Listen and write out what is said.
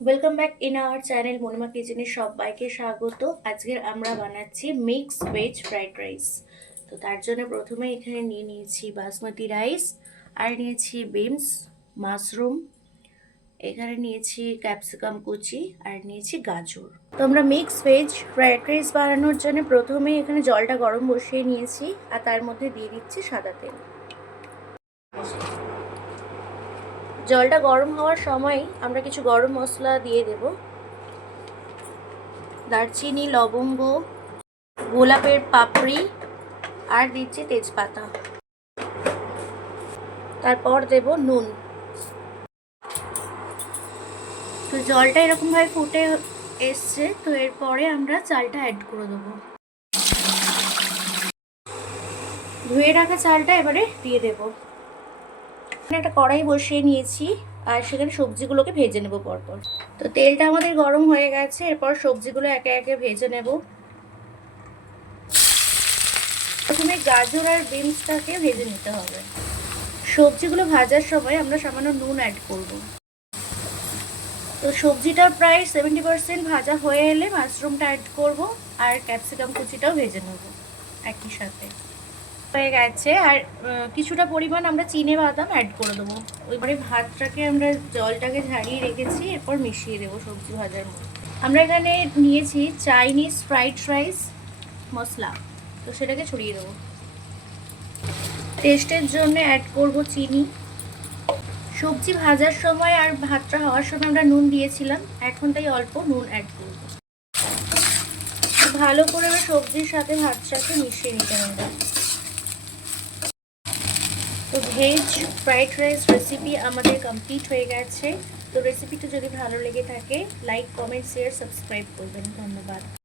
Welcome back in our channel Monima কিচেনে সবাইকে স্বাগত। আজকের আমরা বানাচ্ছি মিক্স ভেজ ফ্রাইড রাইস। তো তার জন্য প্রথমে এখানে নিয়ে নিয়েছি বাসমতি রাইস, আর নিয়েছি বিনস, মাশরুম, এখানে নিয়েছি ক্যাপসিকাম কুচি, আর নিয়েছি গাজর। তো আমরা মিক্স ভেজ ফ্রাইড রাইস বানানোর জন্য প্রথমে এখানে জলটা গরম বসিয়ে নিয়েছি, আর তার মধ্যে দিয়ে দিচ্ছি সাদা তেল। জলটা গরম হওয়ার সময় আমরা কিছু গরম মশলা দিয়ে দেব। দারচিনি, লবঙ্গ, গোলাপের পাপড়ি, আর দিচ্ছি তেজপাতা। তারপর দেব নুন। তো জলটা এরকমভাবে ফুটে এসছে, তো এরপরে আমরা চালটা অ্যাড করে দেবো। ধুয়ে রাখা চালটা এবারে দিয়ে দেবো। একটা কড়াই বসিয়ে নিয়েছি, আর সেখানে সবজিগুলোকে ভেজে নেব পরপর। তো তেলটা আমাদের গরম হয়ে গেছে, এরপর সবজিগুলো একে একে ভেজে নেব। প্রথমে গাজর আর বিনসটাকে ভেজে নিতে হবে। সবজিগুলো ভাজার সময় আমরা সামান্য নুন অ্যাড করব। তো সবজিটা প্রায় 70% ভাজা হয়ে এলে মাশরুমটা অ্যাড করব, আর ক্যাপসিকাম কুচিটাও ভেজে নেব একই সাথে। হয়ে গেছে, আর কিছুটা পরিমাণ আমরা চিনে বাদাম অ্যাড করে দেবো। ওইবারে ভাতটাকে আমরা জলটাকে ঝারিয়ে রেখেছি, এরপর মিশিয়ে দেবো সবজি ভাজার মধ্যে। আমরা এখানে নিয়েছি চাইনিজ ফ্রাইড রাইস মশলা, তো সেটাকে ছড়িয়ে দেবো। টেস্টের জন্য অ্যাড করব চিনি। সবজি ভাজার সময় আর ভাতটা হওয়ার সময় আমরা নুন দিয়েছিলাম, এখন তাই অল্প নুন অ্যাড করব। ভালো করে সবজির সাথে ভাতটাকে মিশিয়ে নিতে হবে। তো ভেজ ফ্রাইড রাইস রেসিপি আমাদের কমপ্লিট হয়ে গেছে। তো রেসিপিটা যদি ভালো লেগে থাকে লাইক, কমেন্ট, শেয়ার, সাবস্ক্রাইব করবেন। ধন্যবাদ।